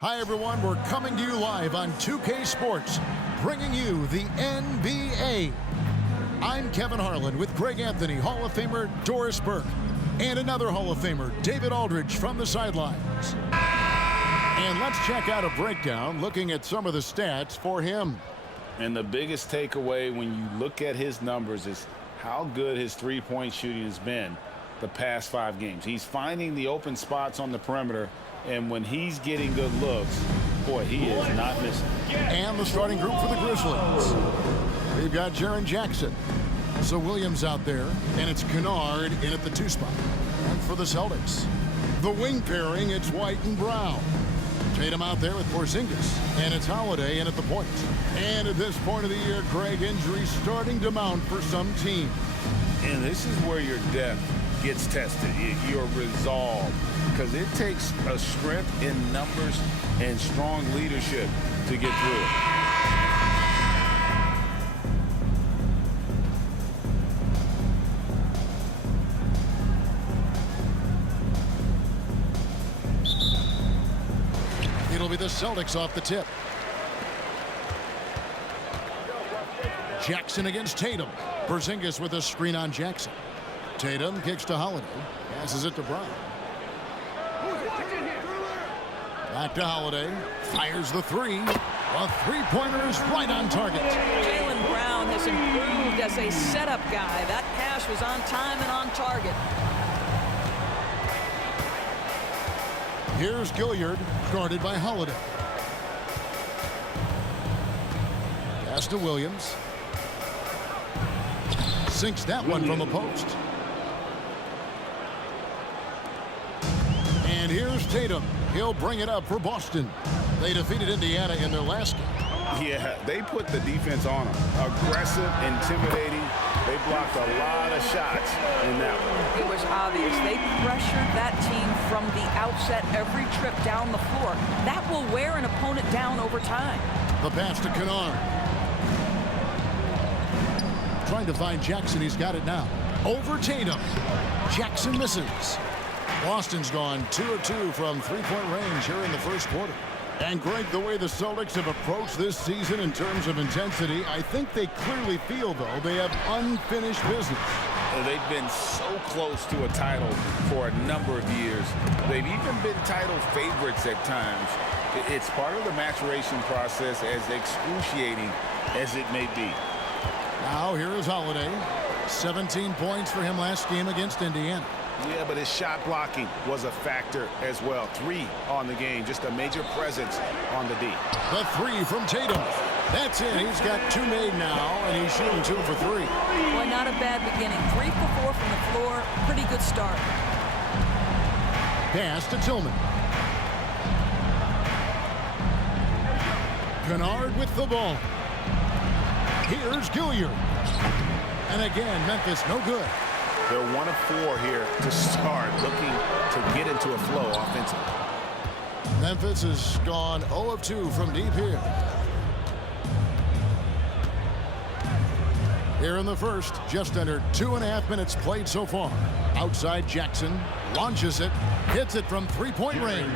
Hi, everyone. We're coming to you live on 2K Sports, bringing you the NBA. I'm Kevin Harlan with Greg Anthony, Hall of Famer Doris Burke, and another Hall of Famer, David Aldridge, from the sidelines. And let's check out a breakdown looking at some of the stats for him. And the biggest takeaway when you look at his numbers is how good his three-point shooting has been the past 5 games. He's finding the open spots on the perimeter, and when he's getting good looks, boy, he is not missing. And the starting group for the Grizzlies. We've got Jaren Jackson. So Williams out there, and it's Kennard in at the 2 spot. And for the Celtics, the wing pairing, it's White and Brown. Tatum out there with Porzingis, and it's Holiday in at the point. And at this point of the year, Greg, injuries starting to mount for some teams. And this is where your depth gets tested, your resolve, because it takes a strength in numbers and strong leadership to get through it. It'll be the Celtics off the tip. Jackson against Tatum. Porzingis with a screen on Jackson. Tatum kicks to Holiday. Passes it to Brown. Back to Holiday. Fires the 3. A three-pointer is right on target. Jaylen Brown has improved as a setup guy. That pass was on time and on target. Here's Gilliard, guarded by Holiday. Pass to Williams. Sinks that one from the post. And here's Tatum. He'll bring it up for Boston. They defeated Indiana in their last game. Yeah, they put the defense on them. Aggressive, intimidating. They blocked a lot of shots in that one. It was obvious. They pressured that team from the outset every trip down the floor. That will wear an opponent down over time. The pass to Kennard. Trying to find Jackson. He's got it now. Over Tatum. Jackson misses. Boston's gone 2 of 2 from three-point range here in the first quarter. And Greg, the way the Celtics have approached this season in terms of intensity, I think they clearly feel, though, they have unfinished business. They've been so close to a title for a number of years. They've even been title favorites at times. It's part of the maturation process, as excruciating as it may be. Now here is Holiday. 17 points for him last game against Indiana. Yeah, but his shot blocking was a factor as well. 3 on the game, just a major presence on the D. The 3 from Tatum. That's it. He's got 2 made now, and he's shooting 2 for 3. Boy, not a bad beginning. 3 for 4 from the floor. Pretty good start. Pass to Tillman. Kennard with the ball. Here's Gilliard. And again, Memphis no good. They're 1 of 4 here to start, looking to get into a flow offensively. Memphis has gone 0 of 2 from deep here. Here in the first, just under 2.5 minutes played so far. Outside Jackson, launches it, hits it from three-point range.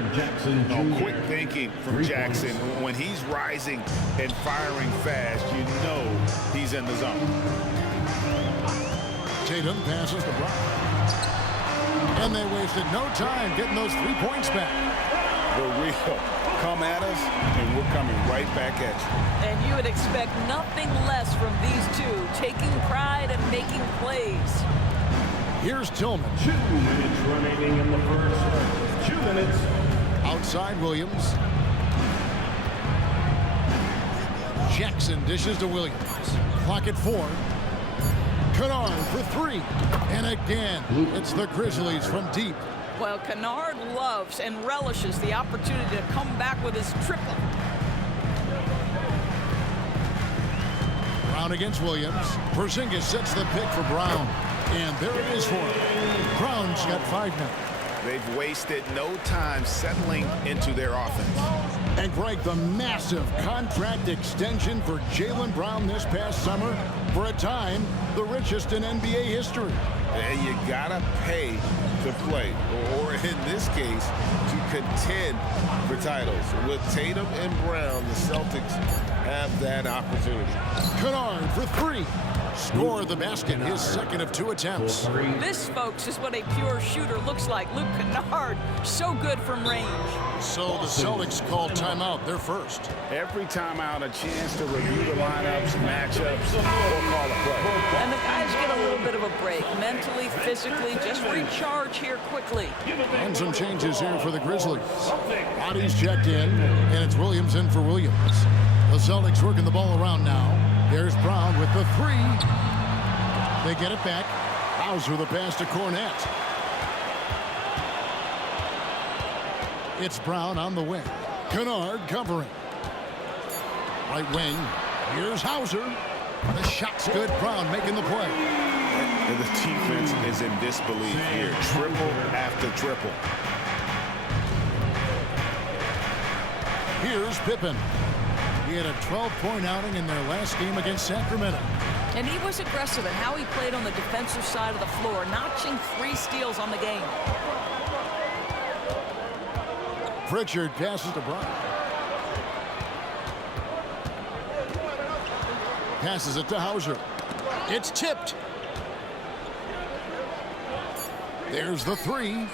Quick thinking from Jackson. When he's rising and firing fast, you know he's in the zone. Tatum passes to Brown. And they wasted no time getting those 3 points back. The real come at us, and we're coming right back at you. And you would expect nothing less from these two, taking pride and making plays. Here's Tillman. 2 minutes remaining in the first. 2 minutes. Outside Williams. Jackson dishes to Williams. Clock at 4. Kennard for 3. And again, it's the Grizzlies from deep. Well, Kennard loves and relishes the opportunity to come back with his triple. Brown against Williams. Porzingis sets the pick for Brown. And there it is for him. Brown's got 5 now. They've wasted no time settling into their offense. And Greg, the massive contract extension for Jaylen Brown this past summer, for a time, the richest in NBA history. And you gotta pay to play, or in this case, to contend for titles. With Tatum and Brown, the Celtics have that opportunity. Kennard for three. Scored the basket, his second of 2 attempts. This, folks, is what a pure shooter looks like. Luke Kennard, so good from range. So the Celtics call timeout, their first. Every timeout, a chance to review the lineups, matchups, or call a play. And the guys get a little bit of a break, mentally, physically, just recharge here quickly. And some changes here for the Grizzlies. Bodies checked in, and it's Williams in for Williams. The Celtics working the ball around now. There's Brown with the three. They get it back. Hauser the pass to Cornette. It's Brown on the wing. Kennard covering. Right wing. Here's Hauser. The shot's good. Brown making the play. And the defense is in disbelief here. Triple after triple. Here's Pippen. He had a 12-point outing in their last game against Sacramento. And he was aggressive in how he played on the defensive side of the floor, notching 3 steals on the game. Pritchard passes to Brown. Passes it to Hauser. It's tipped. There's the three.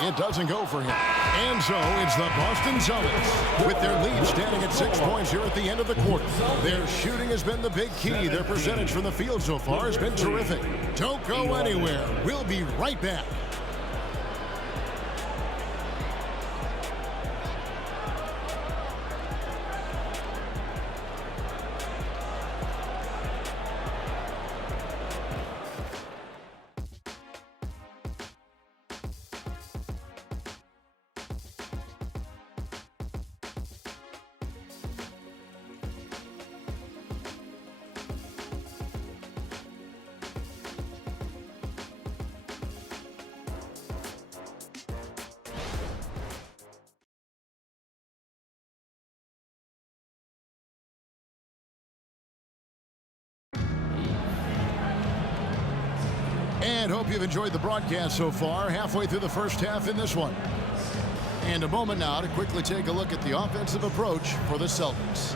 It doesn't go for him. And so it's the Boston Celtics with their lead standing at 6 points here at the end of the quarter. Their shooting has been the big key. Their percentage from the field so far has been terrific. Don't go anywhere. We'll be right back. And hope you've enjoyed the broadcast so far. Halfway through the first half in this one. And a moment now to quickly take a look at the offensive approach for the Celtics.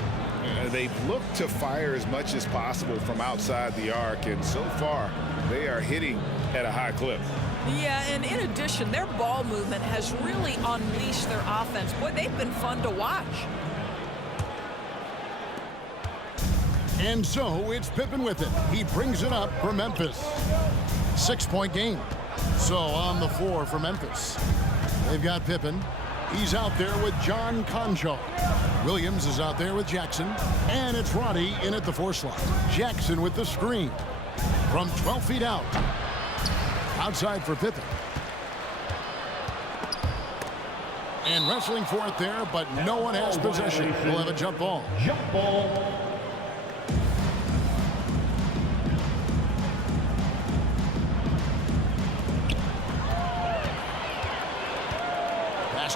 They've looked to fire as much as possible from outside the arc, and so far they are hitting at a high clip. Yeah, and in addition, their ball movement has really unleashed their offense. Boy, they've been fun to watch. And so it's Pippen with it. He brings it up for Memphis. 6-point game. So on the floor for Memphis. They've got Pippen. He's out there with John Concho. Williams is out there with Jackson. And it's Roddy in at the 4 slot. Jackson with the screen. From 12 feet out. Outside for Pippen. And wrestling for it there, but no one has possession. We'll have a jump ball. Jump ball.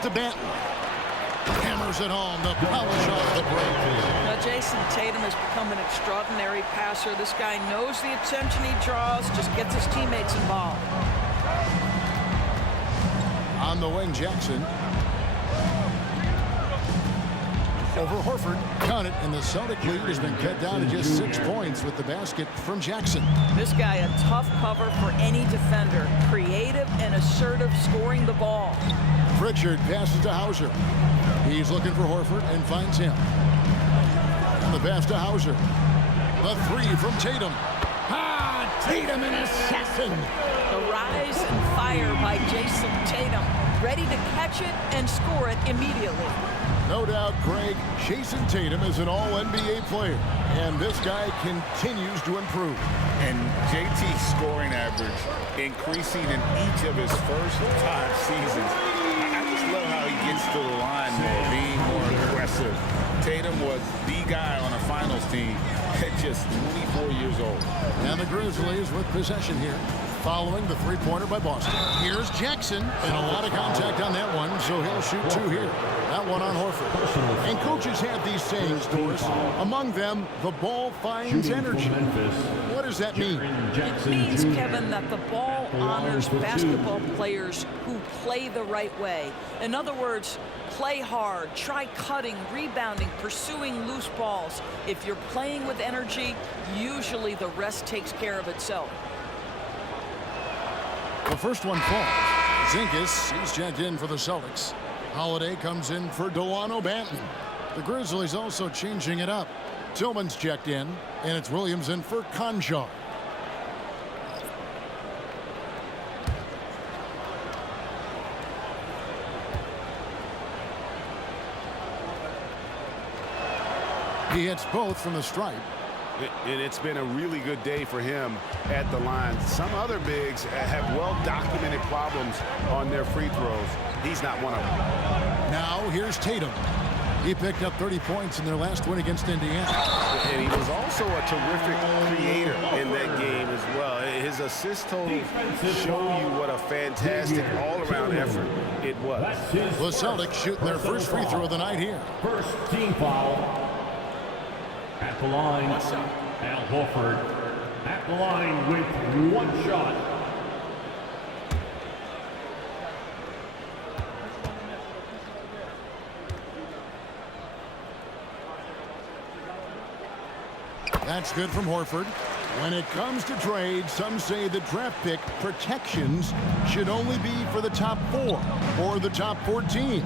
To Benton. Hammers it home to polish off the break. Now, Jason Tatum has become an extraordinary passer. This guy knows the attention he draws, just gets his teammates involved. On the wing, Jackson. Over Horford. Count it, and the Celtic lead has been cut down to just 6 points with the basket from Jackson. This guy, a tough cover for any defender. Creative and assertive, scoring the ball. Pritchard passes to Hauser. He's looking for Horford and finds him. And the pass to Hauser. The three from Tatum. Tatum, an assassin. The rise and fire by Jason Tatum. Ready to catch it and score it immediately. No doubt, Greg, Jason Tatum is an all-NBA player. And this guy continues to improve. And JT's scoring average increasing in each of his first 5 seasons. I just love how he gets to the line more, being more aggressive. Tatum was the guy on a finals team at just 24 years old. And the Grizzlies with possession here. following the three-pointer by Boston. Here's Jackson, and a lot of contact on that one, so he'll shoot two here. That one on Horford. And coaches have these sayings, Doris. Among them, the ball finds energy. What does that mean? It means, Kevin, that the ball honors basketball players who play the right way. In other words, play hard, try cutting, rebounding, pursuing loose balls. If you're playing with energy, usually the rest takes care of itself. The first one falls. Zingas, he's checked in for the Celtics. Holiday comes in for Delano Banton. The Grizzlies also changing it up. Tillman's checked in, and it's Williams in for Conjar. He hits both from the stripe. And it's been a really good day for him at the line. Some other bigs have well-documented problems on their free throws. He's not one of them. Now here's Tatum. He picked up 30 points in their last win against Indiana. And he was also a terrific creator in that game as well. His assist total show you what a fantastic all-around effort it was. The Celtics shooting their first free throw of the night here. First team foul. At the line, Al Horford. At the line with one shot. That's good from Horford. When it comes to trade, some say the draft pick protections should only be for the top 4 or the top 14.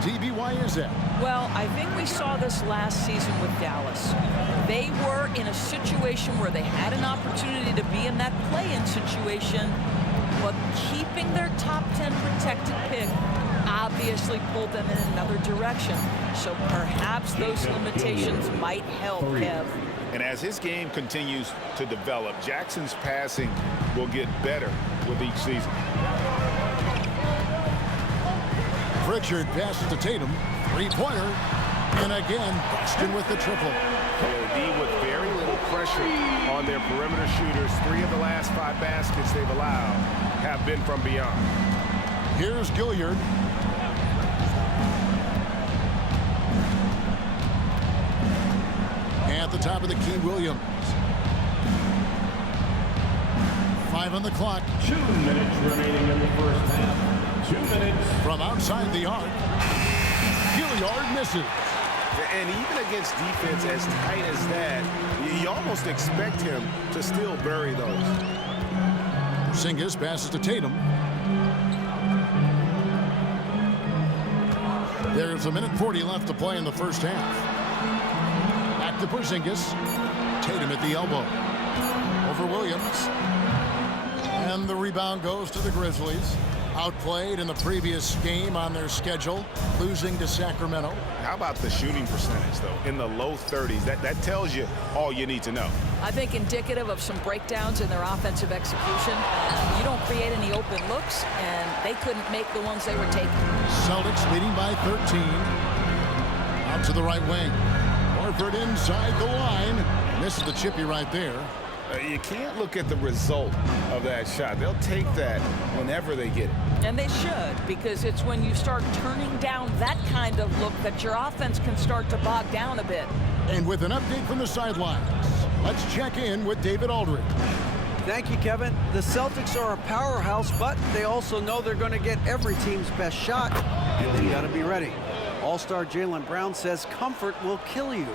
TB, why is that? Well, I think we saw this last season with Dallas. They were in a situation where they had an opportunity to be in that play-in situation, but keeping their top 10 protected pick obviously pulled them in another direction. So perhaps those limitations might help Kev. And as his game continues to develop, Jackson's passing will get better with each season. Pritchard passes to Tatum. Three-pointer. And again, Boston with the triple. KD with very little pressure on their perimeter shooters. 3 of the last 5 baskets they've allowed have been from beyond. Here's Gilliard. At the top of the key, Williams. 5 on the clock. 2 minutes remaining in the first half. 2 minutes. From outside the arc. Gilliard misses. And even against defense as tight as that, you almost expect him to still bury those. Porzingis passes to Tatum. There's 1:40 left to play in the first half. Back to Porzingis. Tatum at the elbow. Over Williams. And the rebound goes to the Grizzlies. Outplayed in the previous game on their schedule, losing to Sacramento. How about the shooting percentage, though? In the low 30s. That tells you all you need to know. I think indicative of some breakdowns in their offensive execution. You don't create any open looks, and they couldn't make the ones they were taking. Celtics leading by 13. Out to the right wing. Horford inside the line. Misses the chippy right there. You can't look at the result of that shot. They'll take that whenever they get it. And they should, because it's when you start turning down that kind of look that your offense can start to bog down a bit. And with an update from the sidelines, let's check in with David Aldridge. Thank you, Kevin. The Celtics are a powerhouse, but they also know they're going to get every team's best shot, and they got to be ready. All-star Jaylen Brown says comfort will kill you.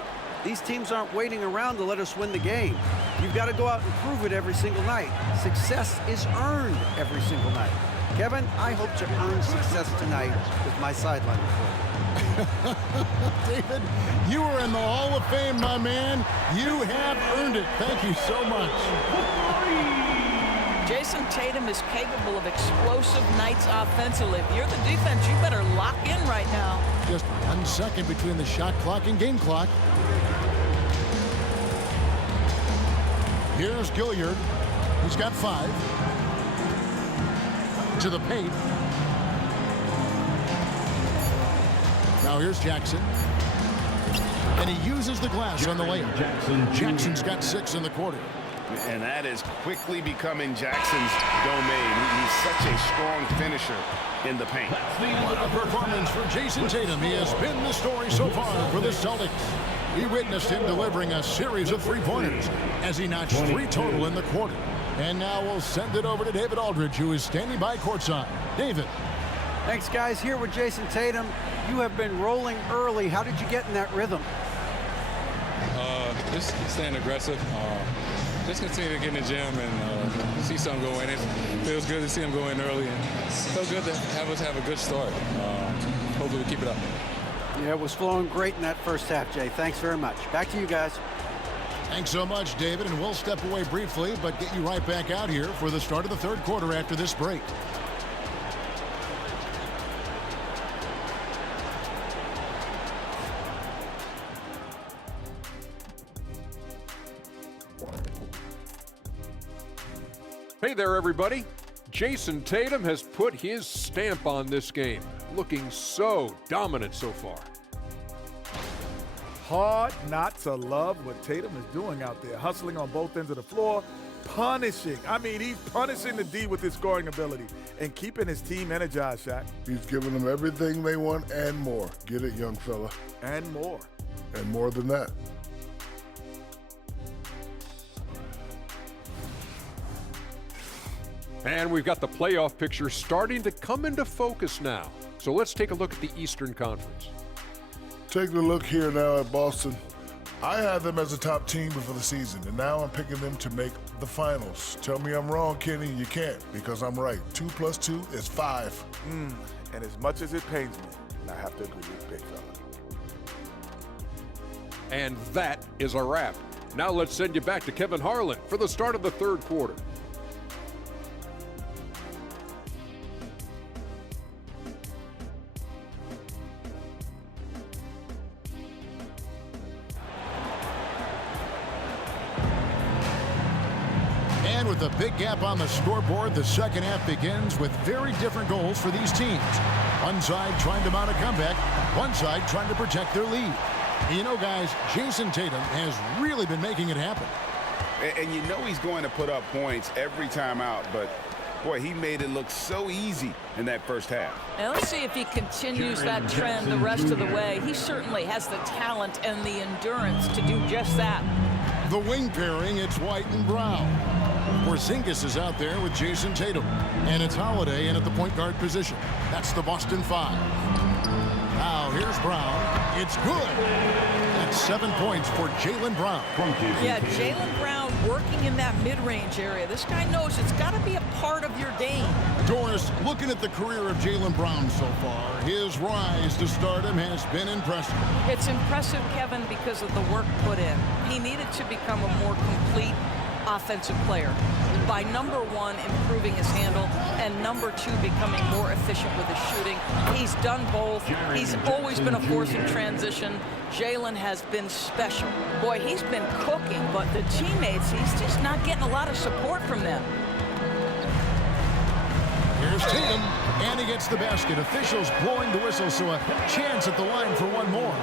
These teams aren't waiting around to let us win the game. You've got to go out and prove it every single night. Success is earned every single night. Kevin, I hope to earn success tonight with my sideline report. David, you are in the Hall of Fame, my man. You have earned it. Thank you so much. Jason Tatum is capable of explosive nights offensively. If you're the defense, you better lock in right now. Just 1 second between the shot clock and game clock. Here's Gilliard. He's got 5. To the paint. Now here's Jackson. And he uses the glass on the layup. Jackson's got 6 in the quarter. And that is quickly becoming Jackson's domain. He's such a strong finisher in the paint. What a performance for Jason Tatum. He has been the story so far for the Celtics. We witnessed him delivering a series of three-pointers as he notched 3 total in the quarter. And now we'll send it over to David Aldridge, who is standing by courtside. David. Thanks, guys. Here with Jason Tatum. You have been rolling early. How did you get in that rhythm? Just staying aggressive. Just continue to get in the gym and see something go in. It feels good to see him go in early, and so good to have us have a good start. Hopefully we keep it up. Yeah, it was flowing great in that first half, Jay. Thanks very much. Back to you guys. Thanks so much, David, and we'll step away briefly, but get you right back out here for the start of the third quarter after this break. Hey there, everybody. Jason Tatum has put his stamp on this game, looking so dominant so far. Hard not to love what Tatum is doing out there, hustling on both ends of the floor, punishing. I mean, he's punishing the D with his scoring ability and keeping his team energized, Shaq. He's giving them everything they want and more. Get it, young fella. And more. And more than that. And we've got the playoff picture starting to come into focus now. So let's take a look at the Eastern Conference. Taking a look here now at Boston. I had them as a top team before the season, and now I'm picking them to make the finals. Tell me I'm wrong, Kenny. You can't, because I'm right. 2 + 2 is 5. And as much as it pains me, I have to agree with Big Fella. And that is a wrap. Now let's send you back to Kevin Harlan for the start of the third quarter. And with a big gap on the scoreboard, the second half begins with very different goals for these teams. One side trying to mount a comeback, one side trying to protect their lead. You know, guys, Jason Tatum has really been making it happen. And you know he's going to put up points every time out, but boy, he made it look so easy in that first half. And let's see if he continues that trend the rest of the way. He certainly has the talent and the endurance to do just that. The wing pairing, it's White and Brown. Porzingis is out there with Jason Tatum. And it's Holiday in at the point guard position. That's the Boston 5. Now here's Brown. It's good. That's 7 points for Jaylen Brown. Yeah, Jaylen Brown working in that mid-range area. This guy knows it's got to be a part of your game. Doris, looking at the career of Jaylen Brown so far, his rise to stardom has been impressive. It's impressive, Kevin, because of the work put in. He needed to become a more complete offensive player by, number one, improving his handle, and number two, becoming more efficient with his shooting. He's done both. He's always been a force in transition. Jaylen has been special. Boy, he's been cooking, but the teammates, he's just not getting a lot of support from them. Here's Tatum, and he gets the basket. Officials blowing the whistle, so a chance at the line for one more.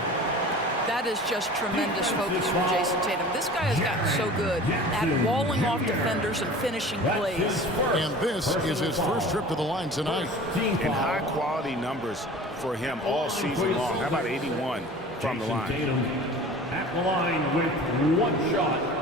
That is just tremendous focus from Jason Tatum. This guy has gotten so good at walling off defenders and finishing plays. And this is his first trip to the line tonight. And high-quality numbers for him all season long. How about 81 from the line? Tatum at the line with 1 shot.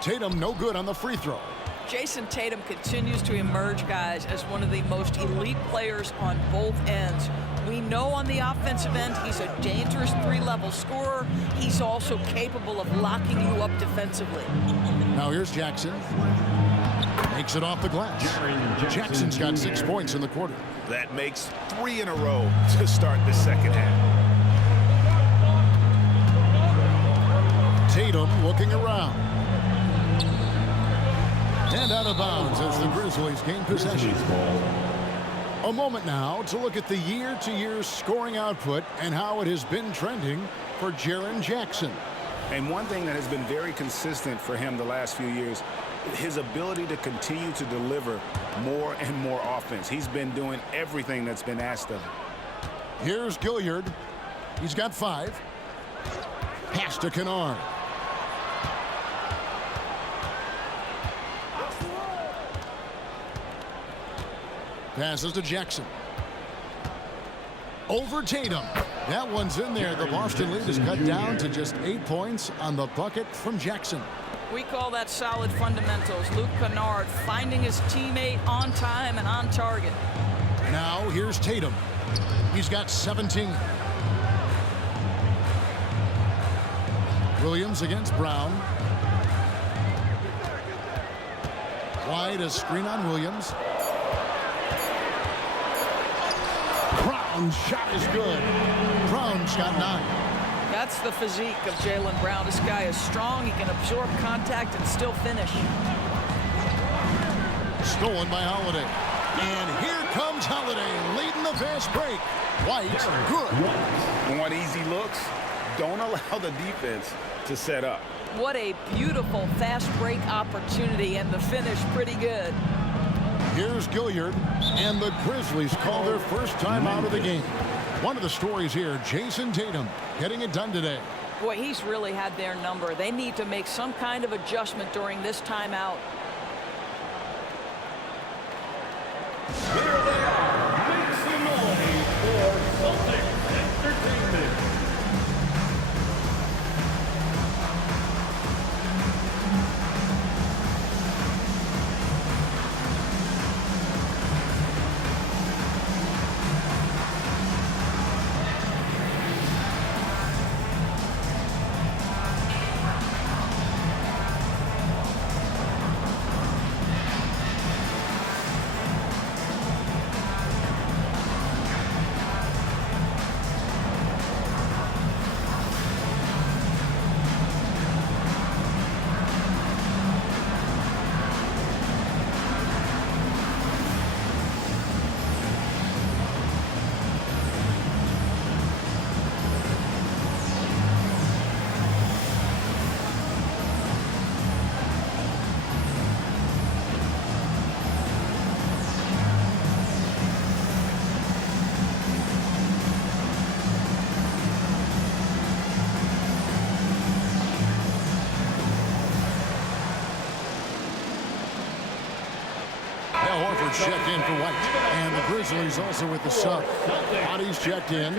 Tatum no good on the free throw. Jason Tatum continues to emerge, guys, as one of the most elite players on both ends. We know on the offensive end he's a dangerous three-level scorer. He's also capable of locking you up defensively. Now here's Jackson. Makes it off the glass. Jackson's got 6 points in the quarter. That makes 3 in a row to start the second half. Tatum looking around. And out of bounds as the Grizzlies gain possession. A moment now to look at the year-to-year scoring output and how it has been trending for Jaren Jackson. And one thing that has been very consistent for him the last few years, his ability to continue to deliver more and more offense. He's been doing everything that's been asked of him. Here's Gilliard. He's got 5. Pass to Kennard. Passes to Jackson. Over Tatum. That one's in there. The Boston lead is cut down to just 8 points on the bucket from Jackson. We call that solid fundamentals. Luke Kennard finding his teammate on time and on target. Now here's Tatum. He's got 17. Williams against Brown. Wide, a screen on Williams. Brown's shot is good. Brown's got 9. That's the physique of Jaylen Brown. This guy is strong. He can absorb contact and still finish. Stolen by Holiday. And here comes Holiday leading the fast break. White, good. Want easy looks? Don't allow the defense to set up. What a beautiful fast break opportunity, and the finish pretty good. Here's Gilliard, and the Grizzlies call their first time out of the game. One of the stories here, Jason Tatum getting it done today. Boy, he's really had their number. They need to make some kind of adjustment during this timeout. Here they are. Make some noise for Celtics Entertainment. Checked in for White. And the Grizzlies also with the sub. Bodies checked in.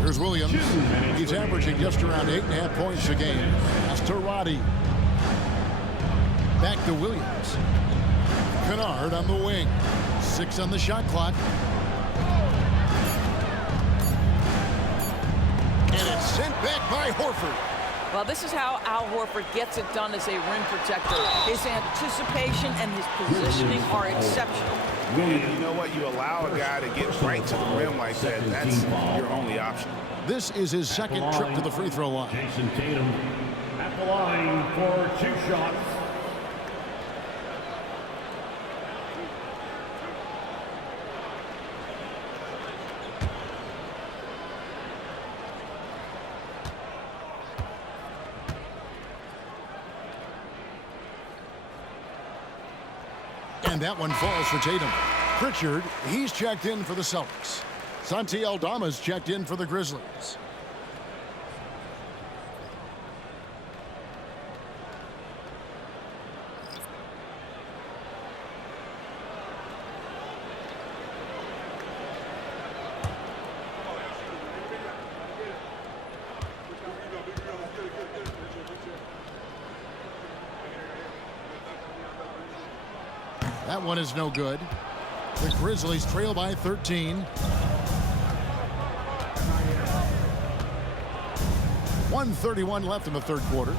Here's Williams. He's averaging just around 8.5 points a game. That's to Roddy. Back to Williams. Kennard on the wing. 6 on the shot clock. And it's sent back by Horford. Well, this is how Al Horford gets it done as a rim protector. His anticipation and his positioning are exceptional. You know what? You allow a guy to get right to the rim like that. That's your only option. This is his second trip to the free throw line. Jason Tatum at the line for 2 shots. And that one falls for Tatum. Pritchard, he's checked in for the Celtics. Santi Aldama's checked in for the Grizzlies. That one is no good. The Grizzlies trail by 13. 1:31 left in the third quarter.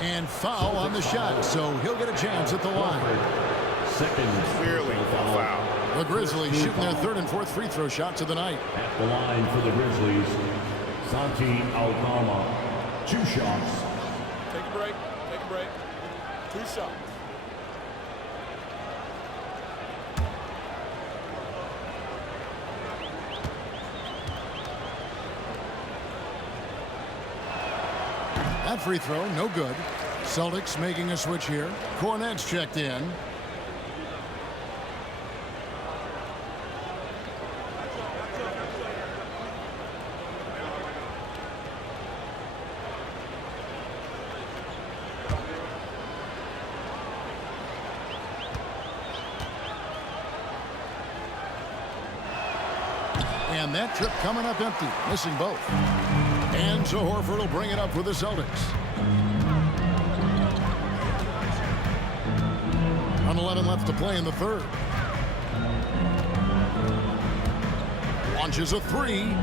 And foul on the shot, so he'll get a chance at the line. Clearly a foul. The Grizzlies shooting their third and fourth free throw shots of the night. At the line for the Grizzlies, Santi Aldama. 2 shots. Take a break. Take a break. 2 shots. That free throw, no good. Celtics making a switch here. Cornette's checked in. And that trip coming up empty, missing both. And so Horford will bring it up for the Celtics. 1:11 left to play in the third. Launches a three.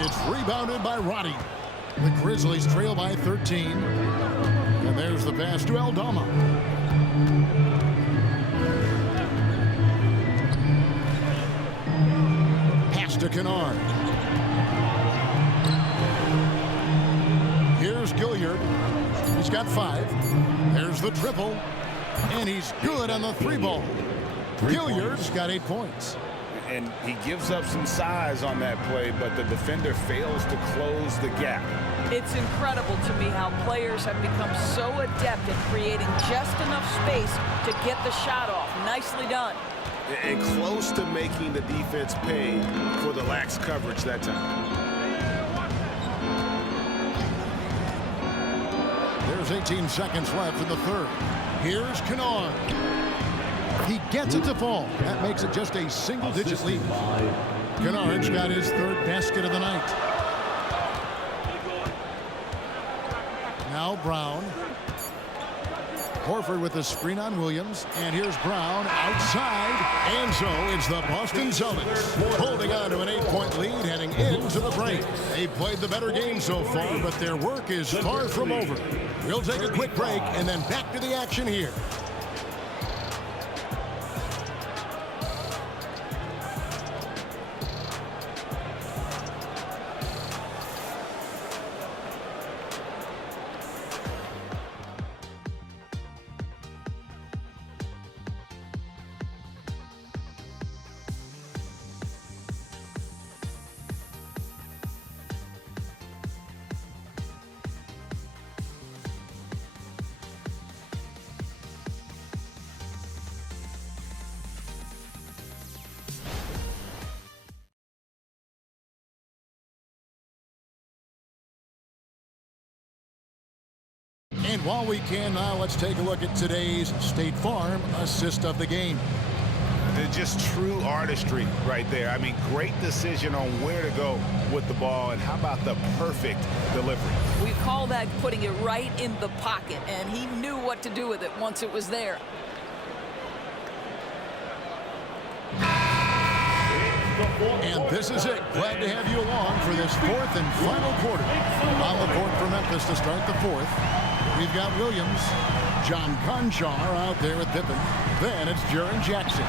It's rebounded by Roddy. The Grizzlies trail by 13. And there's the pass to Aldama. Pass to Kennard. Here's Gilliard. He's got 5. There's the triple. And he's good on the 3-ball. Gilliard's got 8 points. And he gives up some size on that play, but the defender fails to close the gap. It's incredible to me how players have become so adept at creating just enough space to get the shot off. Nicely done. And close to making the defense pay for the lax coverage that time. There's 18 seconds left in the third. Here's Kennard. He gets it to fall. That makes it just a single-digit lead. Kennard's got his third basket of the night. Now Brown. Horford with the screen on Williams. And here's Brown outside. And so it's the Boston Celtics holding on to an 8-point lead heading into the break. They played the better game so far, but their work is far from over. We'll take a quick break and then back to the action here. And while we can now, let's take a look at today's State Farm assist of the game. Just true artistry right there. I mean, great decision on where to go with the ball, and how about the perfect delivery? We call that putting it right in the pocket, and he knew what to do with it once it was there. And this is it. Glad to have you along for this fourth and final quarter. On the court for Memphis to start the fourth. We've got Williams, John Conchar out there with Pippen. Then it's Jaren Jackson.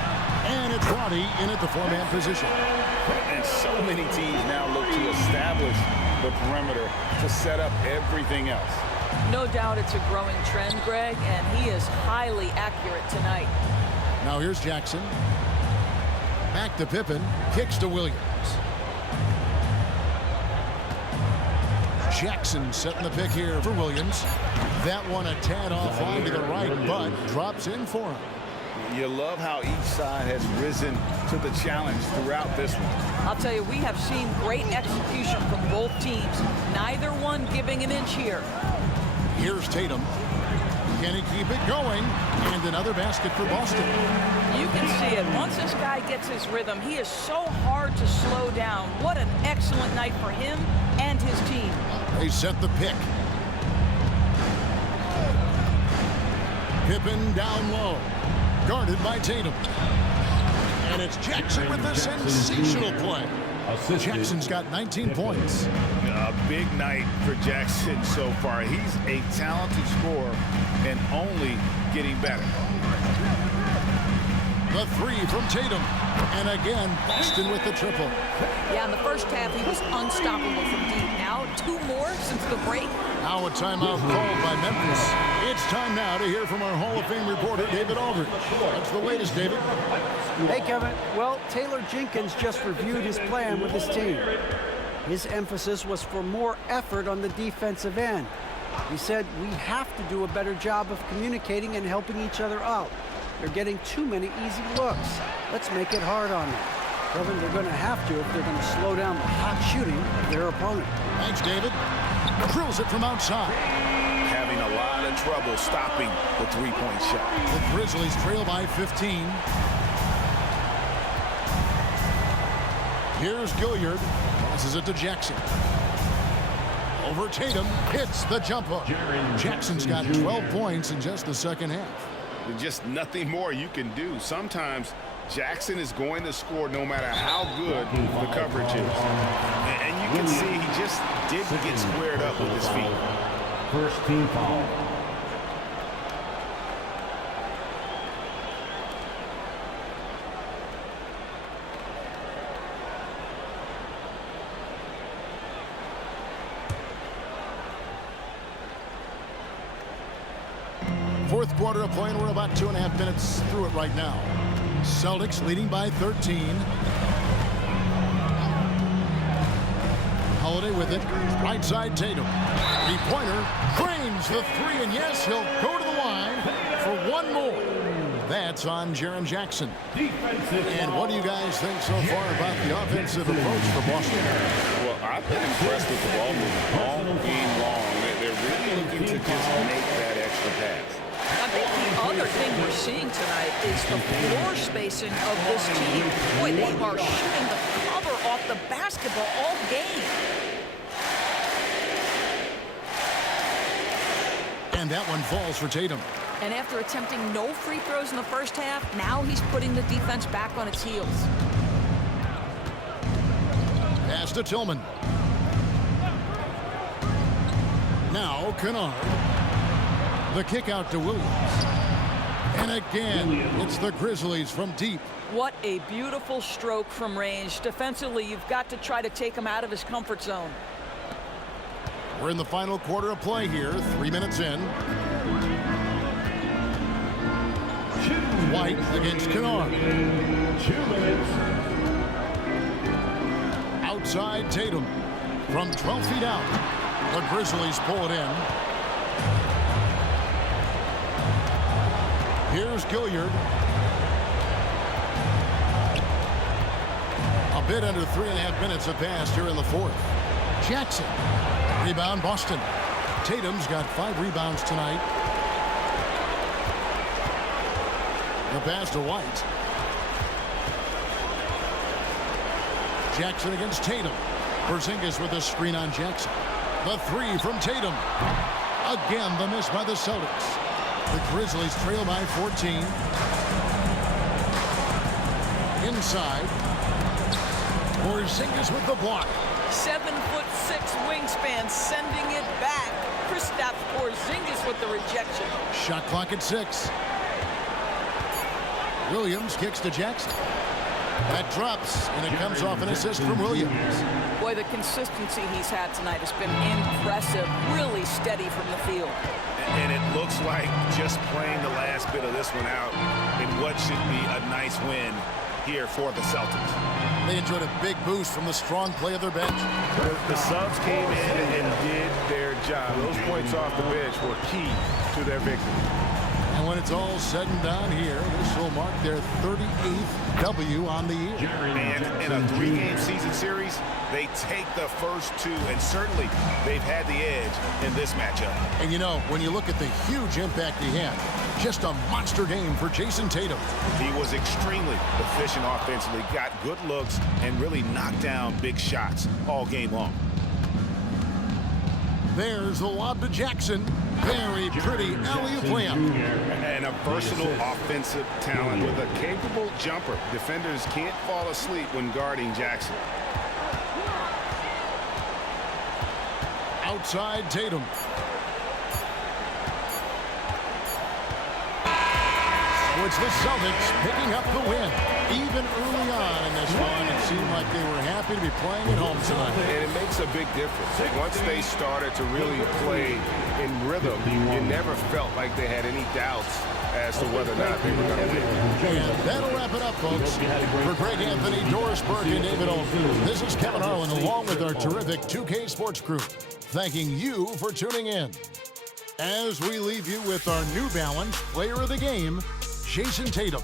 And it's Roddy in at the 4-man position. And so many teams now look to establish the perimeter to set up everything else. No doubt it's a growing trend, Greg, and he is highly accurate tonight. Now here's Jackson. Back to Pippen. Kicks to Williams. Jackson setting the pick here for Williams. That one a tad offline to the right, but drops in for him. You love how each side has risen to the challenge throughout this one. I'll tell you, we have seen great execution from both teams. Neither one giving an inch here. Here's Tatum. Can he keep it going? And another basket for Boston. You can see it. Once this guy gets his rhythm, he is so hard to slow down. What an excellent night for him and his team. They set the pick. Pippen down low. Guarded by Tatum. And it's Jackson with a sensational play. Jackson's got 19 points. A big night for Jackson so far. He's a talented scorer and only getting better. The three from Tatum. And again, Boston with the triple. Yeah, in the first half, he was unstoppable from deep. Now, 2 more since the break. Now a timeout called by Memphis. It's time now to hear from our Hall of Fame reporter, David Aldridge. What's the latest, David? Hey, Kevin. Well, Taylor Jenkins just reviewed his plan with his team. His emphasis was for more effort on the defensive end. He said, we have to do a better job of communicating and helping each other out. They're getting too many easy looks. Let's make it hard on them. Kevin, they're going to have to if they're going to slow down the hot shooting of their opponent. Thanks, David. Drills it from outside. Having a lot of trouble stopping the three-point shot. The Grizzlies trail by 15. Here's Gilliard. Passes it to Jackson. Over Tatum. Hits the jump hook. Jackson's got 12 points in just the second half. There's just nothing more you can do. Sometimes Jackson is going to score no matter how good the coverage is. And you can see he just didn't get squared up with his feet. First team foul. Fourth quarter of play, and we're about 2.5 minutes through it right now. Celtics leading by 13. Holiday with it. Right side, Tatum. Three-pointer. Cranes the three, and yes, he'll go to the line for one more. That's on Jaren Jackson. And what do you guys think so far about the offensive approach for Boston? Well, I've been impressed with the ball movement all game long. They're really looking to just make that extra pass. I think the other thing we're seeing tonight is the floor spacing of this team. Boy, they are shooting the cover off the basketball all game. And that one falls for Tatum. And after attempting no free throws in the first half, now he's putting the defense back on its heels. Pass to Tillman. Now Kennard. The kick out to Williams. And again, it's the Grizzlies from deep. What a beautiful stroke from range. Defensively, you've got to try to take him out of his comfort zone. We're in the final quarter of play here, 3 minutes in. White against Kennard. 2 minutes. Outside Tatum. From 12 feet out. The Grizzlies pull it in. Here's Gilliard. A bit under 3.5 minutes have passed here in the fourth. Jackson. Rebound Boston. Tatum's got 5 rebounds tonight. The pass to White. Jackson against Tatum. Porzingis with a screen on Jackson. The three from Tatum. Again, the miss by the Celtics. The Grizzlies trail by 14. Inside. Porzingis with the block. 7'6" wingspan, sending it back. Kristaps Porzingis with the rejection. Shot clock at 6. Williams kicks to Jackson. That drops, and it comes off an assist from Williams. Boy, the consistency he's had tonight has been impressive. Really steady from the field. And it looks like just playing the last bit of this one out in what should be a nice win here for the Celtics. They enjoyed a big boost from the strong play of their bench. The subs came in and did their job. Those points off the bench were key to their victory. And when it's all said and done here, this will mark their 38th W on the year. And in a 3-game season series, they take the first 2, and certainly they've had the edge in this matchup. And you know, when you look at the huge impact he had, just a monster game for Jason Tatum. He was extremely efficient offensively, got good looks, and really knocked down big shots all game long. There's the lob to Jackson. Very pretty alley-oop layup. And a versatile offensive talent with a capable jumper. Defenders can't fall asleep when guarding Jackson. Outside Tatum. So it's the Celtics picking up the win. Even early on in this one, it seemed like they were happy to be playing at home tonight. And it makes a big difference. Once they started to really play in rhythm, you never felt like they had any doubts as to whether or not they were going to win. And that'll wrap it up, folks. For Greg Anthony, Doris Burke, and David Olson, this is Kevin Harlan along with our terrific 2K Sports crew, thanking you for tuning in. As we leave you with our New Balance Player of the Game, Jason Tatum.